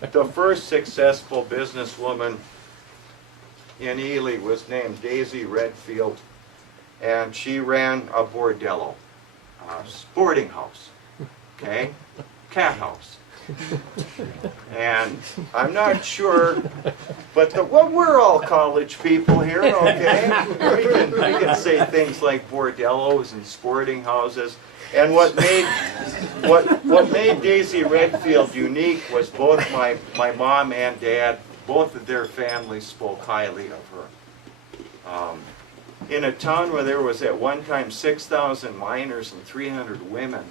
The first successful businesswoman in Ely was named Daisy Redfield, and she ran a bordello, a sporting house, okay, cat house. And I'm not sure, but well, we're all college people here, okay? We can say things like bordellos and sporting houses. And what made Daisy Redfield unique was both my mom and dad, both of their families spoke highly of her. In a town where there was at one time 6,000 miners and 300 women,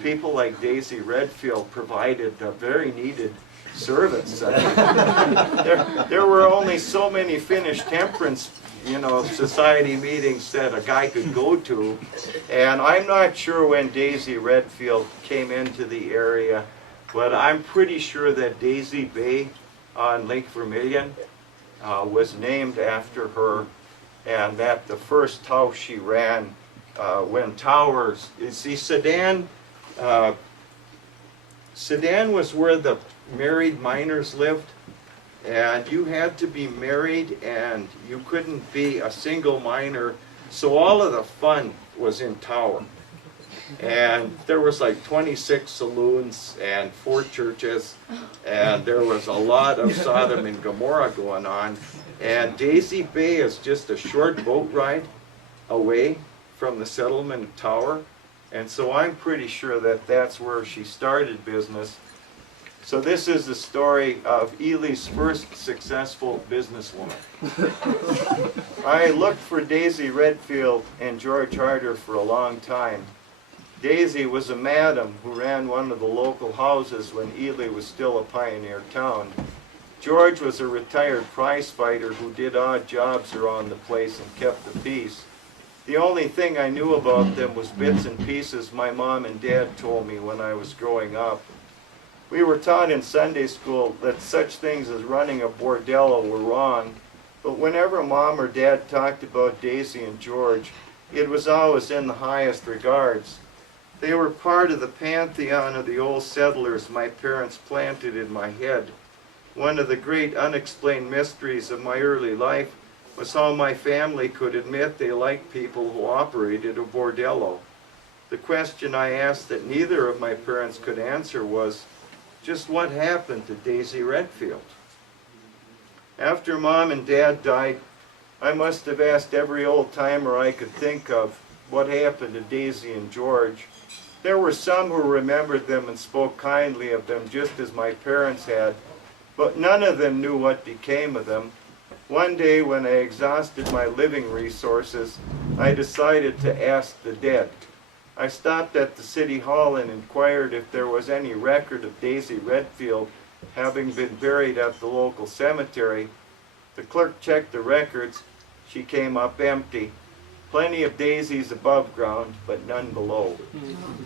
people like Daisy Redfield provided a very needed service. There were only so many Finnish temperance, society meetings that a guy could go to, and I'm not sure when Daisy Redfield came into the area, but I'm pretty sure that Daisy Bay on Lake Vermilion was named after her, and that the first house she ran when towers, you see, Sedan was where the married miners lived, and you had to be married and you couldn't be a single miner, so all of the fun was in Tower. And there was like 26 saloons and 4 churches, and there was a lot of Sodom and Gomorrah going on. And Daisy Bay is just a short boat ride away from the settlement of Tower. And so I'm pretty sure that that's where she started business. So this is the story of Ely's first successful businesswoman. I looked for Daisy Redfield and George Harder for a long time. Daisy was a madam who ran one of the local houses when Ely was still a pioneer town. George was a retired prize fighter who did odd jobs around the place and kept the peace. The only thing I knew about them was bits and pieces my mom and dad told me when I was growing up. We were taught in Sunday school that such things as running a bordello were wrong, but whenever Mom or Dad talked about Daisy and George, it was always in the highest regards. They were part of the pantheon of the old settlers my parents planted in my head. One of the great unexplained mysteries of my early life was how my family could admit they liked people who operated a bordello. The question I asked that neither of my parents could answer was, just what happened to Daisy Redfield? After Mom and Dad died, I must have asked every old timer I could think of what happened to Daisy and George. There were some who remembered them and spoke kindly of them just as my parents had, but none of them knew what became of them. One day when I exhausted my living resources, I decided to ask the dead. I stopped at the city hall and inquired if there was any record of Daisy Redfield having been buried at the local cemetery. The clerk checked the records. She came up empty. Plenty of daisies above ground, but none below.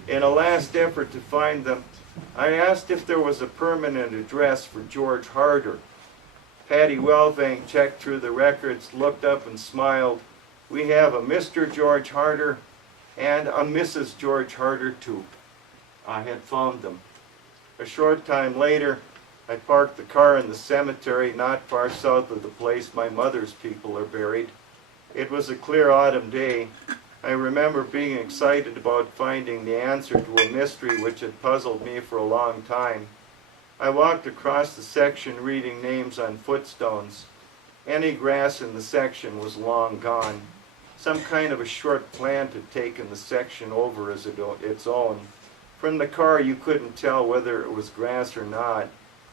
In a last effort to find them, I asked if there was a permanent address for George Harder. Patty Welvang checked through the records, looked up and smiled. We have a Mr. George Harder and a Mrs. George Harder too. I had found them. A short time later, I parked the car in the cemetery not far south of the place my mother's people are buried. It was a clear autumn day. I remember being excited about finding the answer to a mystery which had puzzled me for a long time. I walked across the section reading names on footstones. Any grass in the section was long gone. Some kind of a short plant had taken the section over as its own. From the car you couldn't tell whether it was grass or not,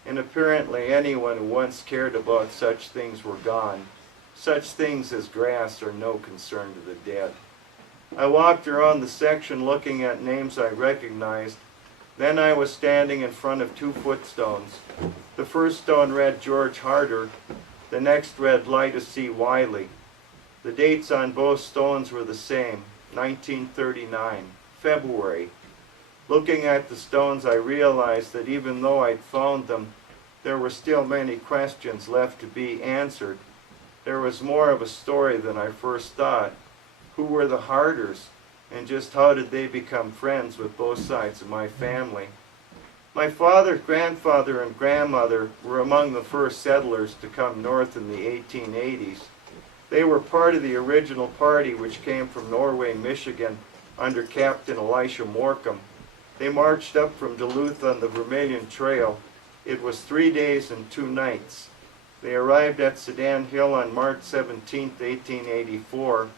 and apparently anyone who once cared about such things were gone. Such things as grass are no concern to the dead. I walked around the section looking at names I recognized. Then I was standing in front of 2 footstones. The first stone read George Harder. The next read Lyda C. Wiley. The dates on both stones were the same, 1939, February. Looking at the stones, I realized that even though I'd found them, there were still many questions left to be answered. There was more of a story than I first thought. Who were the Harders, and just how did they become friends with both sides of my family? My father, grandfather, and grandmother were among the first settlers to come north in the 1880s. They were part of the original party which came from Norway, Michigan, under Captain Elisha Morcom. They marched up from Duluth on the Vermilion Trail. It was 3 days and 2 nights. They arrived at Sedan Hill on March 17, 1884.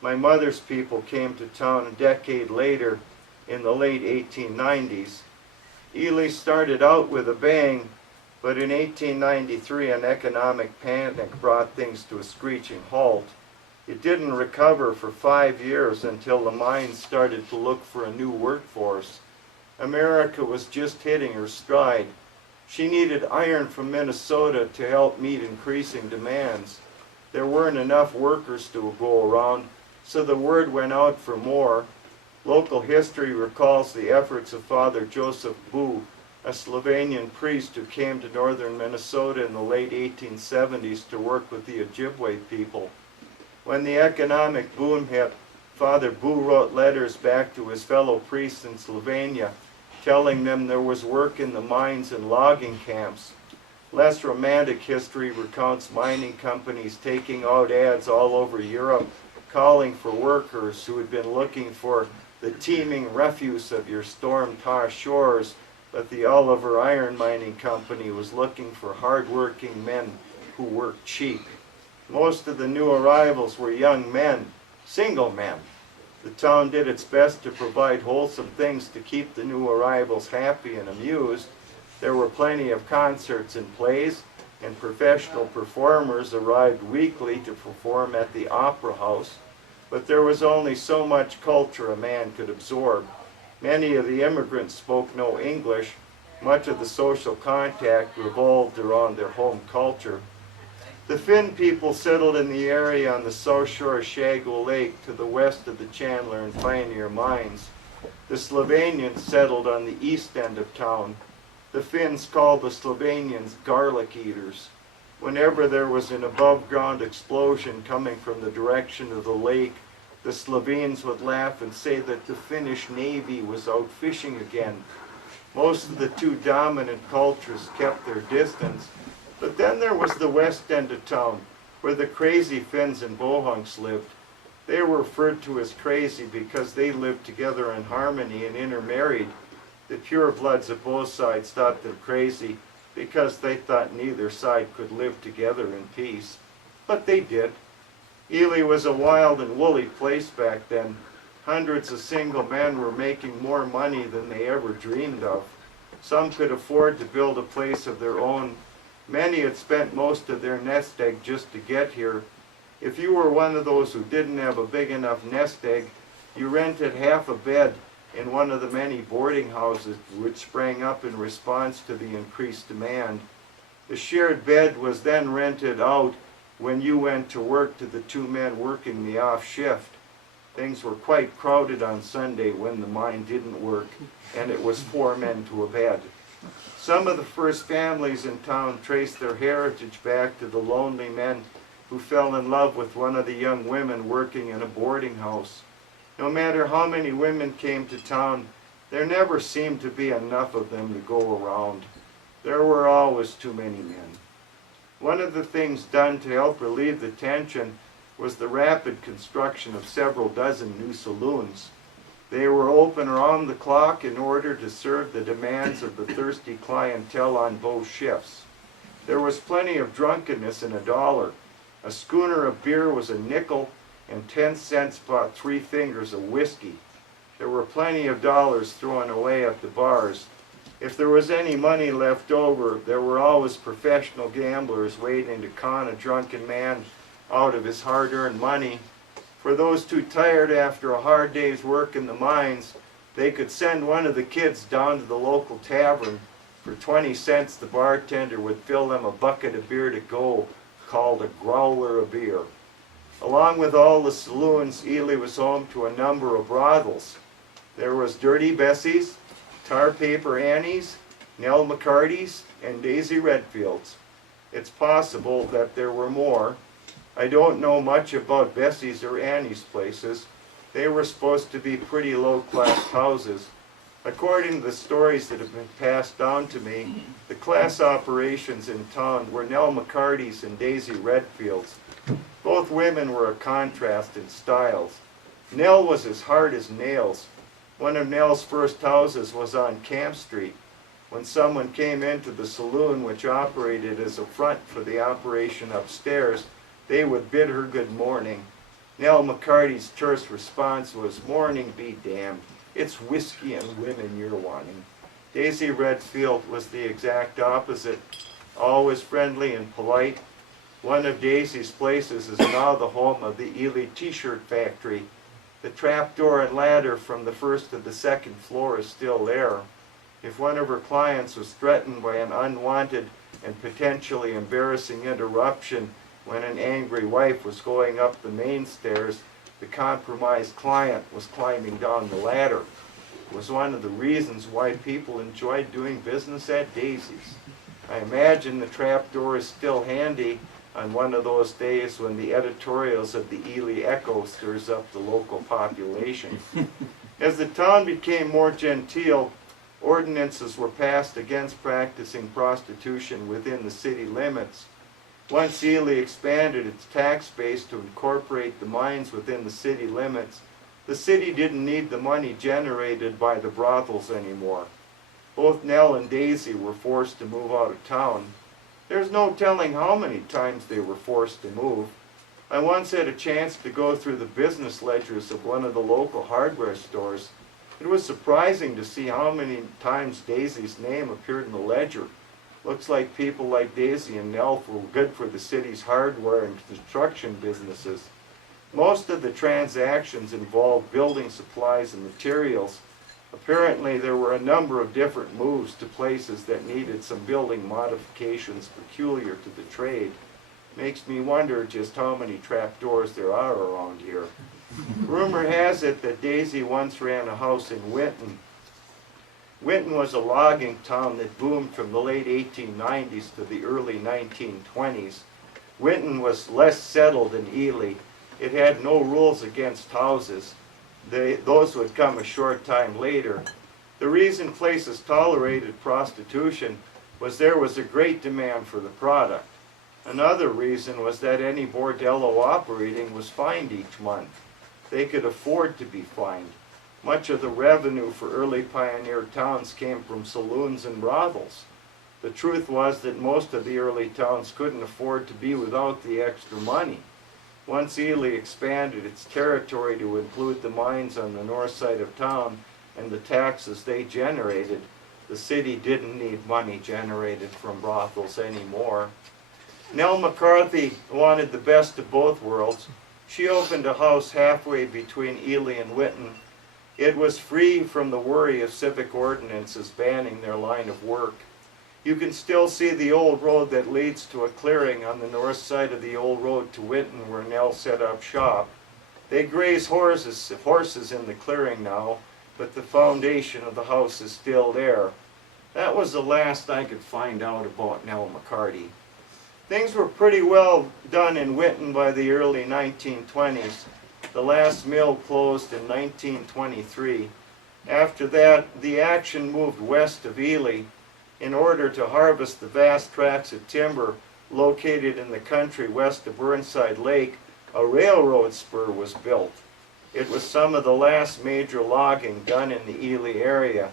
My mother's people came to town a decade later in the late 1890s. Ely started out with a bang, but in 1893 an economic panic brought things to a screeching halt. It didn't recover for 5 years until the mines started to look for a new workforce. America was just hitting her stride. She needed iron from Minnesota to help meet increasing demands. There weren't enough workers to go around, so the word went out for more. Local history recalls the efforts of Father Joseph Boo, a Slovenian priest who came to northern Minnesota in the late 1870s to work with the Ojibwe people. When the economic boom hit, Father Boo wrote letters back to his fellow priests in Slovenia, telling them there was work in the mines and logging camps. Less romantic history recounts mining companies taking out ads all over Europe, calling for workers who had been looking for the teeming refuse of your storm-tossed shores, but the Oliver Iron Mining Company was looking for hard-working men who worked cheap. Most of the new arrivals were young men, single men. The town did its best to provide wholesome things to keep the new arrivals happy and amused. There were plenty of concerts and plays, and professional performers arrived weekly to perform at the Opera House. But there was only so much culture a man could absorb. Many of the immigrants spoke no English. Much of the social contact revolved around their home culture. The Finn people settled in the area on the south shore of Shago Lake to the west of the Chandler and Pioneer mines. The Slovenians settled on the east end of town. The Finns called the Slovenians garlic eaters. Whenever there was an above-ground explosion coming from the direction of the lake, the Slovenes would laugh and say that the Finnish Navy was out fishing again. Most of the two dominant cultures kept their distance, but then there was the west end of town, where the crazy Finns and Bohunks lived. They were referred to as crazy because they lived together in harmony and intermarried. The purebloods of both sides thought them crazy because they thought neither side could live together in peace. But they did. Ely was a wild and woolly place back then. Hundreds of single men were making more money than they ever dreamed of. Some could afford to build a place of their own. Many had spent most of their nest egg just to get here. If you were one of those who didn't have a big enough nest egg, you rented half a bed in one of the many boarding houses which sprang up in response to the increased demand. The shared bed was then rented out when you went to work to the two men working the off shift. Things were quite crowded on Sunday when the mine didn't work, and it was 4 men to a bed. Some of the first families in town traced their heritage back to the lonely men who fell in love with one of the young women working in a boarding house. No matter how many women came to town, there never seemed to be enough of them to go around. There were always too many men. One of the things done to help relieve the tension was the rapid construction of several dozen new saloons. They were open around the clock in order to serve the demands of the thirsty clientele on both shifts. There was plenty of drunkenness in $1. A schooner of beer was a nickel, and 10 cents bought 3 fingers of whiskey. There were plenty of dollars thrown away at the bars. If there was any money left over, there were always professional gamblers waiting to con a drunken man out of his hard-earned money. For those too tired after a hard day's work in the mines, they could send one of the kids down to the local tavern. For 20 cents, the bartender would fill them a bucket of beer to go, called a growler of beer. Along with all the saloons, Ely was home to a number of brothels. There was Dirty Bessie's, Tar Paper Annie's, Nell McCarty's, and Daisy Redfield's. It's possible that there were more. I don't know much about Bessie's or Annie's places. They were supposed to be pretty low-class houses. According to the stories that have been passed down to me, the class operations in town were Nell McCarty's and Daisy Redfield's. Both women were a contrast in styles. Nell was as hard as nails. One of Nell's first houses was on Camp Street. When someone came into the saloon, which operated as a front for the operation upstairs, they would bid her good morning. Nell McCarty's terse response was, "Morning be damned. It's whiskey and women you're wanting." Daisy Redfield was the exact opposite, always friendly and polite. One of Daisy's places is now the home of the Ely T-shirt factory. The trapdoor and ladder from the first to the second floor is still there. If one of her clients was threatened by an unwanted and potentially embarrassing interruption when an angry wife was going up the main stairs, the compromised client was climbing down the ladder. It was one of the reasons why people enjoyed doing business at Daisy's. I imagine the trapdoor is still handy on one of those days when the editorials of the Ely Echo stirs up the local population. As the town became more genteel, ordinances were passed against practicing prostitution within the city limits. Once Ely expanded its tax base to incorporate the mines within the city limits, the city didn't need the money generated by the brothels anymore. Both Nell and Daisy were forced to move out of town. There's no telling how many times they were forced to move. I once had a chance to go through the business ledgers of one of the local hardware stores. It was surprising to see how many times Daisy's name appeared in the ledger. Looks like people like Daisy and Nell were good for the city's hardware and construction businesses. Most of the transactions involved building supplies and materials. Apparently there were a number of different moves to places that needed some building modifications peculiar to the trade. Makes me wonder just how many trapdoors there are around here. Rumor has it that Daisy once ran a house in Winton. Winton was a logging town that boomed from the late 1890s to the early 1920s. Winton was less settled than Ely. It had no rules against houses. Those would come a short time later. The reason places tolerated prostitution was there was a great demand for the product. Another reason was that any bordello operating was fined each month. They could afford to be fined. Much of the revenue for early pioneer towns came from saloons and brothels. The truth was that most of the early towns couldn't afford to be without the extra money. Once Ely expanded its territory to include the mines on the north side of town and the taxes they generated, the city didn't need money generated from brothels anymore. Nell McCarthy wanted the best of both worlds. She opened a house halfway between Ely and Winton. It was free from the worry of civic ordinances banning their line of work. You can still see the old road that leads to a clearing on the north side of the old road to Winton where Nell set up shop. They graze horses in the clearing now, but the foundation of the house is still there. That was the last I could find out about Nell McCarty. Things were pretty well done in Winton by the early 1920s. The last mill closed in 1923. After that, the action moved west of Ely. In order to harvest the vast tracts of timber located in the country west of Burnside Lake, a railroad spur was built. It was some of the last major logging done in the Ely area.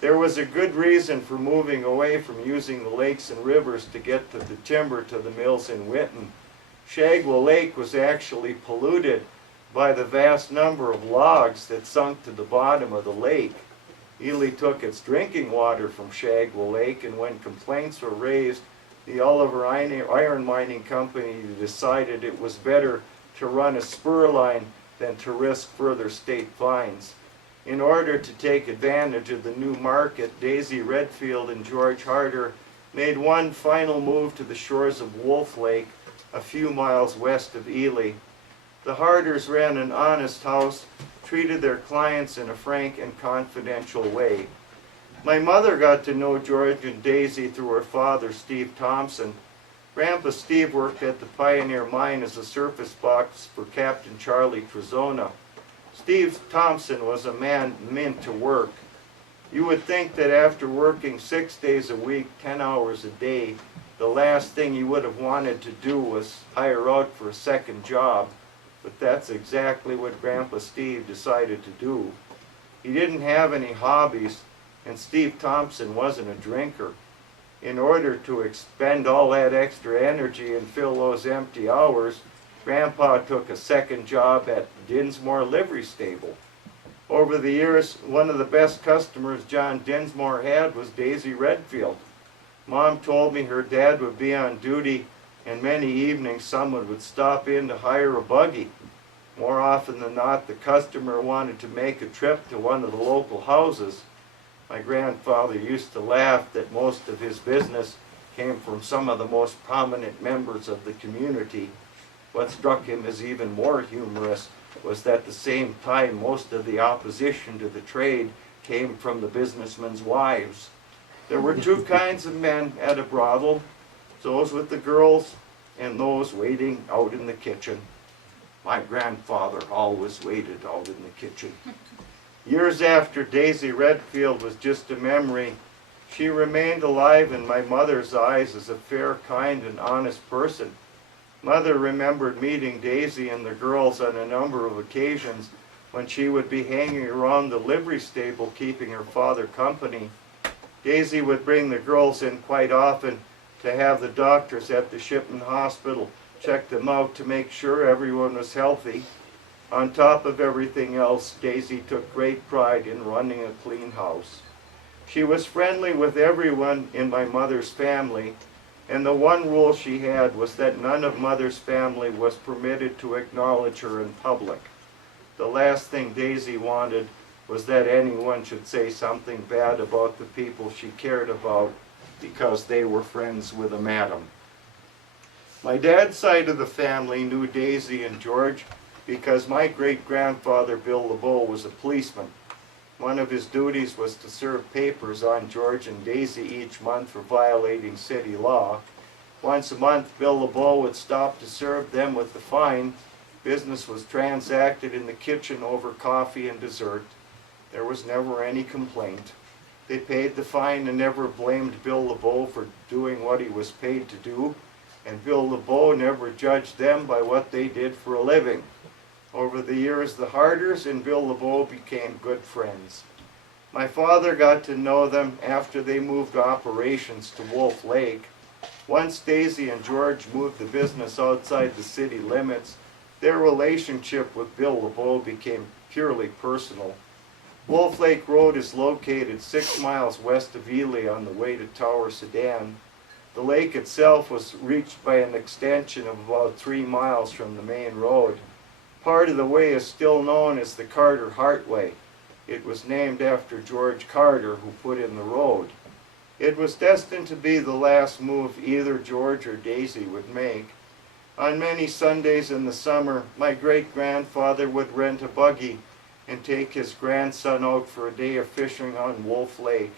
There was a good reason for moving away from using the lakes and rivers to get the timber to the mills in Winton. Shagwell Lake was actually polluted by the vast number of logs that sunk to the bottom of the lake. Ely took its drinking water from Shagwell Lake, and when complaints were raised, the Oliver Iron Mining Company decided it was better to run a spur line than to risk further state fines. In order to take advantage of the new market, Daisy Redfield and George Harder made one final move to the shores of Wolf Lake, a few miles west of Ely. The Harders ran an honest house, treated their clients in a frank and confidential way. My mother got to know George and Daisy through her father, Steve Thompson. Grandpa Steve worked at the Pioneer Mine as a surface box for Captain Charlie Trezona. Steve Thompson was a man meant to work. You would think that after working 6 days a week, 10 hours a day, the last thing you would have wanted to do was hire out for a second job, but that's exactly what Grandpa Steve decided to do. He didn't have any hobbies, and Steve Thompson wasn't a drinker. In order to expend all that extra energy and fill those empty hours, Grandpa took a second job at Dinsmore Livery Stable. Over the years, one of the best customers John Dinsmore had was Daisy Redfield. Mom told me her dad would be on duty, and many evenings someone would stop in to hire a buggy. More often than not, the customer wanted to make a trip to one of the local houses. My grandfather used to laugh that most of his business came from some of the most prominent members of the community. What struck him as even more humorous was that at the same time most of the opposition to the trade came from the businessmen's wives. There were two kinds of men at a brothel, those with the girls and those waiting out in the kitchen. My grandfather always waited out in the kitchen. Years after Daisy Redfield was just a memory, she remained alive in my mother's eyes as a fair, kind, and honest person. Mother remembered meeting Daisy and the girls on a number of occasions when she would be hanging around the livery stable keeping her father company. Daisy would bring the girls in quite often to have the doctors at the Shipman Hospital check them out to make sure everyone was healthy. On top of everything else, Daisy took great pride in running a clean house. She was friendly with everyone in my mother's family, and the one rule she had was that none of Mother's family was permitted to acknowledge her in public. The last thing Daisy wanted was that anyone should say something bad about the people she cared about because they were friends with a madam. My dad's side of the family knew Daisy and George because my great-grandfather Bill LeBeau was a policeman. One of his duties was to serve papers on George and Daisy each month for violating city law. Once a month, Bill LeBeau would stop to serve them with the fine. Business was transacted in the kitchen over coffee and dessert. There was never any complaint. They paid the fine and never blamed Bill LeBeau for doing what he was paid to do, and Bill LeBeau never judged them by what they did for a living. Over the years, the Harders and Bill LeBeau became good friends. My father got to know them after they moved operations to Wolf Lake. Once Daisy and George moved the business outside the city limits, their relationship with Bill LeBeau became purely personal. Wolf Lake Road is located 6 miles west of Ely on the way to Tower Sedan. The lake itself was reached by an extension of about 3 miles from the main road. Part of the way is still known as the Carter Hartway. It was named after George Carter, who put in the road. It was destined to be the last move either George or Daisy would make. On many Sundays in the summer, my great-grandfather would rent a buggy and take his grandson out for a day of fishing on Wolf Lake.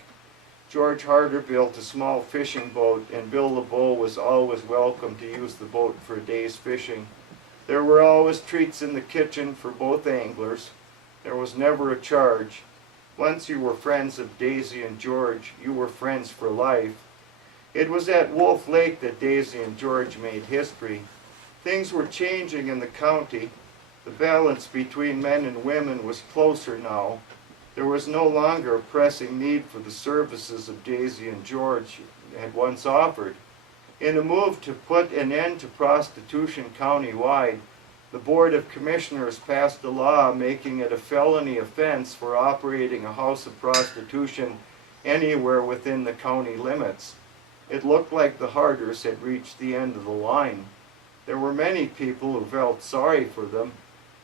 George Harder built a small fishing boat, and Bill LeBeau was always welcome to use the boat for a day's fishing. There were always treats in the kitchen for both anglers. There was never a charge. Once you were friends of Daisy and George, you were friends for life. It was at Wolf Lake that Daisy and George made history. Things were changing in the county. The balance between men and women was closer now. There was no longer a pressing need for the services of Daisy and George had once offered. In a move to put an end to prostitution countywide, the Board of Commissioners passed a law making it a felony offense for operating a house of prostitution anywhere within the county limits. It looked like the Harders had reached the end of the line. There were many people who felt sorry for them.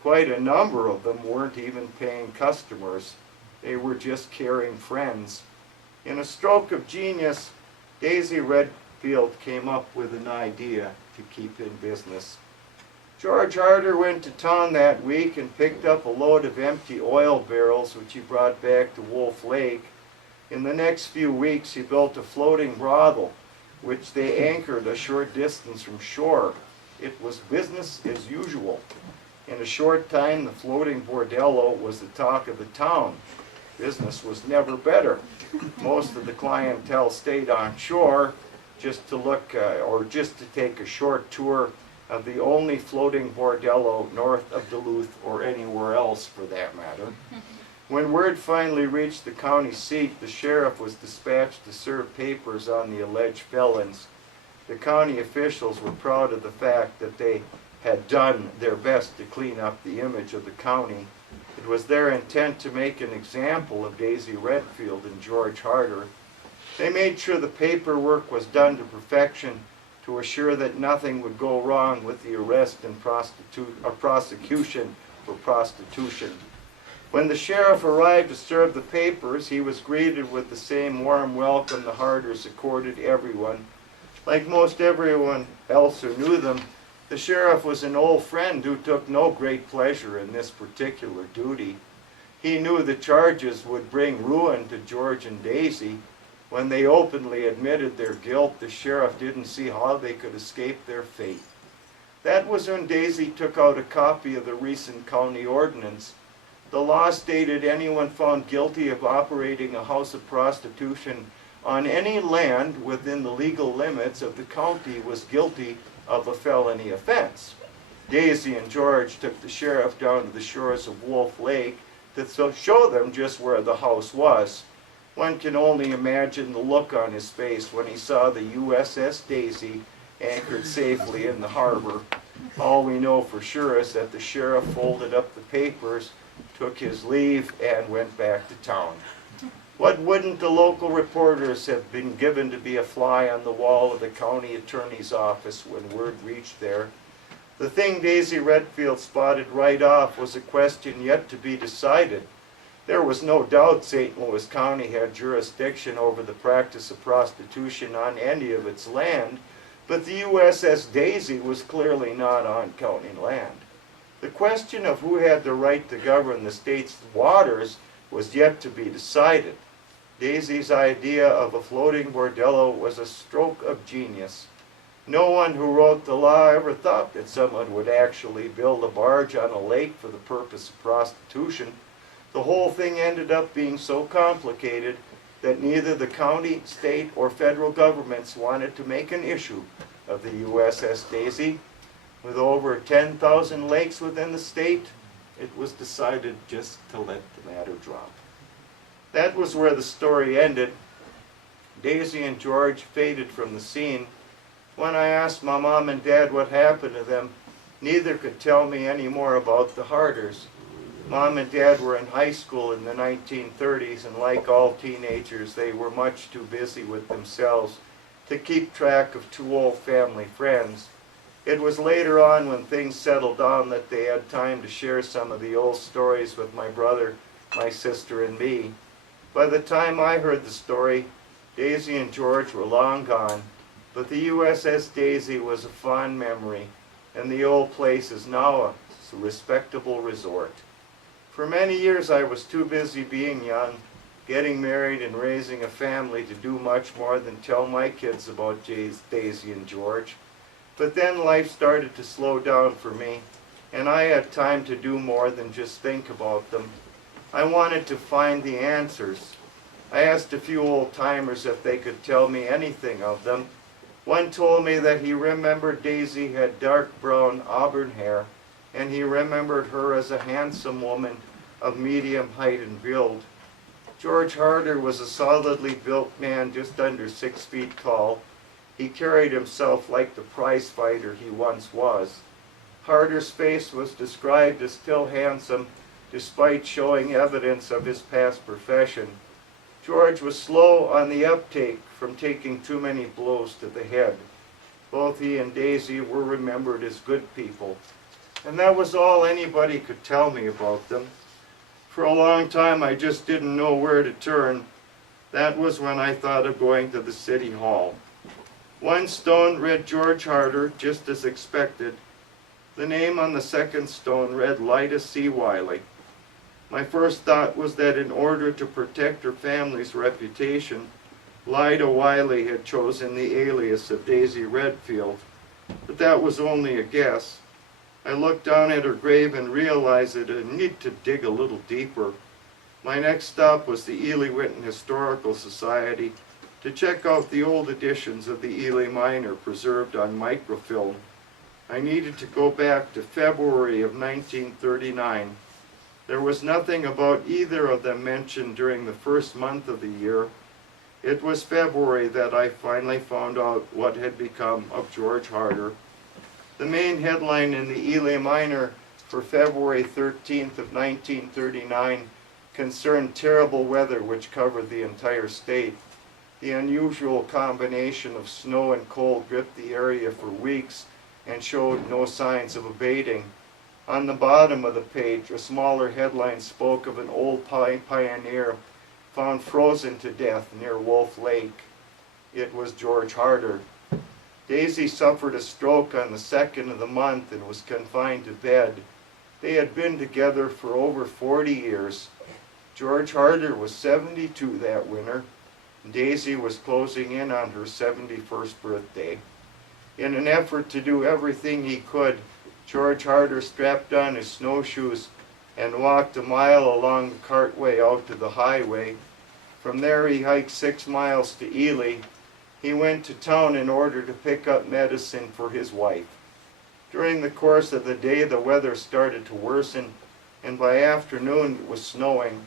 Quite a number of them weren't even paying customers. They were just caring friends. In a stroke of genius, Daisy Redfield came up with an idea to keep in business. George Harder went to town that week and picked up a load of empty oil barrels which he brought back to Wolf Lake. In the next few weeks he built a floating brothel which they anchored a short distance from shore. It was business as usual. In a short time the floating bordello was the talk of the town. Business was never better. Most of the clientele stayed on shore just to look or just to take a short tour of the only floating bordello north of Duluth or anywhere else for that matter. When word finally reached the county seat, the sheriff was dispatched to serve papers on the alleged felons. The county officials were proud of the fact that they had done their best to clean up the image of the county. It was their intent to make an example of Daisy Redfield and George Harder. They made sure the paperwork was done to perfection to assure that nothing would go wrong with the arrest and prosecution for prostitution. When the sheriff arrived to serve the papers, he was greeted with the same warm welcome the Harders accorded everyone. Like most everyone else who knew them, the sheriff was an old friend who took no great pleasure in this particular duty. He knew the charges would bring ruin to George and Daisy. When they openly admitted their guilt, the sheriff didn't see how they could escape their fate. That was when Daisy took out a copy of the recent county ordinance. The law stated anyone found guilty of operating a house of prostitution on any land within the legal limits of the county was guilty of a felony offense. Daisy and George took the sheriff down to the shores of Wolf Lake to show them just where the house was. One can only imagine the look on his face when he saw the USS Daisy anchored safely in the harbor. All we know for sure is that the sheriff folded up the papers, took his leave, and went back to town. What wouldn't the local reporters have been given to be a fly on the wall of the county attorney's office when word reached there? The thing Daisy Redfield spotted right off was a question yet to be decided. There was no doubt St. Louis County had jurisdiction over the practice of prostitution on any of its land, but the USS Daisy was clearly not on county land. The question of who had the right to govern the state's waters was yet to be decided. Daisy's idea of a floating bordello was a stroke of genius. No one who wrote the law ever thought that someone would actually build a barge on a lake for the purpose of prostitution. The whole thing ended up being so complicated that neither the county, state, or federal governments wanted to make an issue of the USS Daisy. With over 10,000 lakes within the state, it was decided just to let the matter drop. That was where the story ended. Daisy and George faded from the scene. When I asked my mom and dad what happened to them, neither could tell me any more about the Harders. Mom and Dad were in high school in the 1930s, and like all teenagers, they were much too busy with themselves to keep track of two old family friends. It was later on when things settled down that they had time to share some of the old stories with my brother, my sister, and me. By the time I heard the story, Daisy and George were long gone, but the USS Daisy was a fond memory, and the old place is now a respectable resort. For many years I was too busy being young, getting married and raising a family to do much more than tell my kids about Daisy and George. But then life started to slow down for me, and I had time to do more than just think about them. I wanted to find the answers. I asked a few old-timers if they could tell me anything of them. One told me that he remembered Daisy had dark brown auburn hair, and he remembered her as a handsome woman of medium height and build. George Harder was a solidly built man just under 6 feet tall. He carried himself like the prize fighter he once was. Harder's face was described as still handsome, despite showing evidence of his past profession. George was slow on the uptake from taking too many blows to the head. Both he and Daisy were remembered as good people, and that was all anybody could tell me about them. For a long time I just didn't know where to turn. That was when I thought of going to the city hall. One stone read George Harder, just as expected. The name on the second stone read Lyda C. Wiley. My first thought was that in order to protect her family's reputation, Lyda Wiley had chosen the alias of Daisy Redfield. But that was only a guess. I looked down at her grave and realized that I need to dig a little deeper. My next stop was the Ely-Winton Historical Society to check out the old editions of the Ely Miner preserved on microfilm. I needed to go back to February of 1939. There was nothing about either of them mentioned during the first month of the year. It was February that I finally found out what had become of George Harder. The main headline in the Ely Miner for February 13th of 1939 concerned terrible weather which covered the entire state. The unusual combination of snow and cold gripped the area for weeks and showed no signs of abating. On the bottom of the page, a smaller headline spoke of an old pioneer found frozen to death near Wolf Lake. It was George Harder. Daisy suffered a stroke on the 2nd of the month and was confined to bed. They had been together for over 40 years. George Harder was 72 that winter. Daisy was closing in on her 71st birthday. In an effort to do everything he could, George Harder strapped on his snowshoes and walked a mile along the cartway out to the highway. From there he hiked 6 miles to Ely. He went to town in order to pick up medicine for his wife. During the course of the day the weather started to worsen, and by afternoon it was snowing.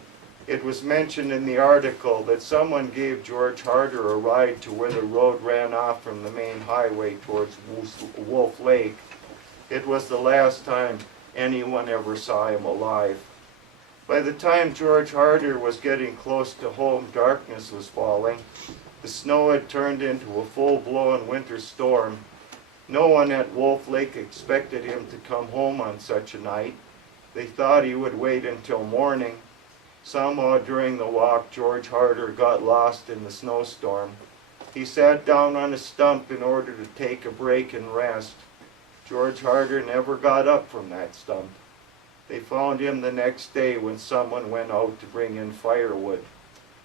It was mentioned in the article that someone gave George Harder a ride to where the road ran off from the main highway towards Wolf Lake. It was the last time anyone ever saw him alive. By the time George Harder was getting close to home, darkness was falling. The snow had turned into a full-blown winter storm. No one at Wolf Lake expected him to come home on such a night. They thought he would wait until morning. Somehow during the walk, George Harder got lost in the snowstorm. He sat down on a stump in order to take a break and rest. George Harder never got up from that stump. They found him the next day when someone went out to bring in firewood.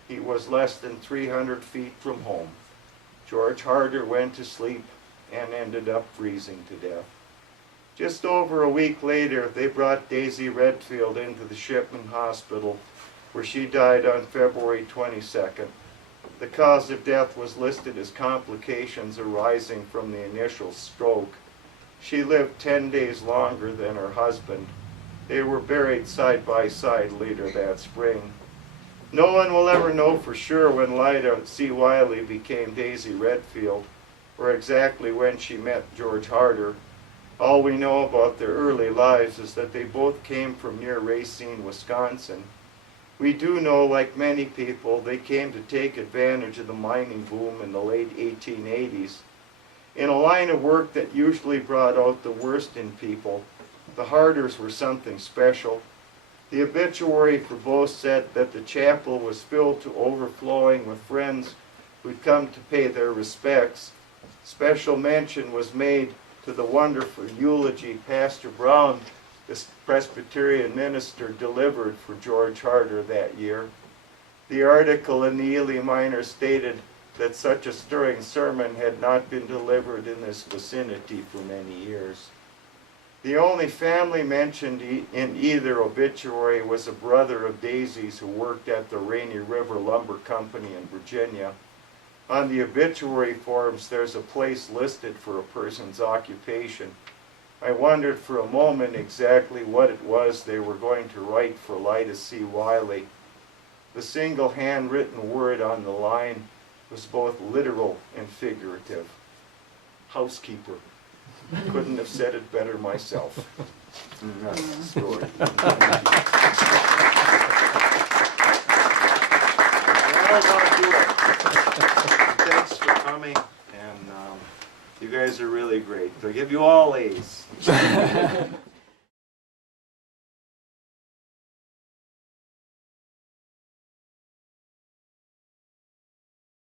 He was less than 300 feet from home. George Harder went to sleep and ended up freezing to death. Just over a week later, they brought Daisy Redfield into the Shipman Hospital, where she died on February 22nd. The cause of death was listed as complications arising from the initial stroke. She lived 10 days longer than her husband. They were buried side by side later that spring. No one will ever know for sure when Lida C. Wiley became Daisy Redfield, or exactly when she met George Harder. All we know about their early lives is that they both came from near Racine, Wisconsin. We do know, like many people, they came to take advantage of the mining boom in the late 1880s. In a line of work that usually brought out the worst in people, the Harders were something special. The obituary for both said that the chapel was filled to overflowing with friends who'd come to pay their respects. Special mention was made to the wonderful eulogy Pastor Brown, the Presbyterian minister, delivered for George Harder that year. The article in the Ely Miner stated that such a stirring sermon had not been delivered in this vicinity for many years. The only family mentioned in either obituary was a brother of Daisy's who worked at the Rainy River Lumber Company in Virginia. On the obituary forms, there's a place listed for a person's occupation. I wondered for a moment exactly what it was they were going to write for Lida C. Wiley. The single handwritten word on the line was both literal and figurative. Housekeeper. Couldn't have said it better myself. And that's the story. That'll do it. Thanks for coming, and you guys are really great. They'll give you all A's.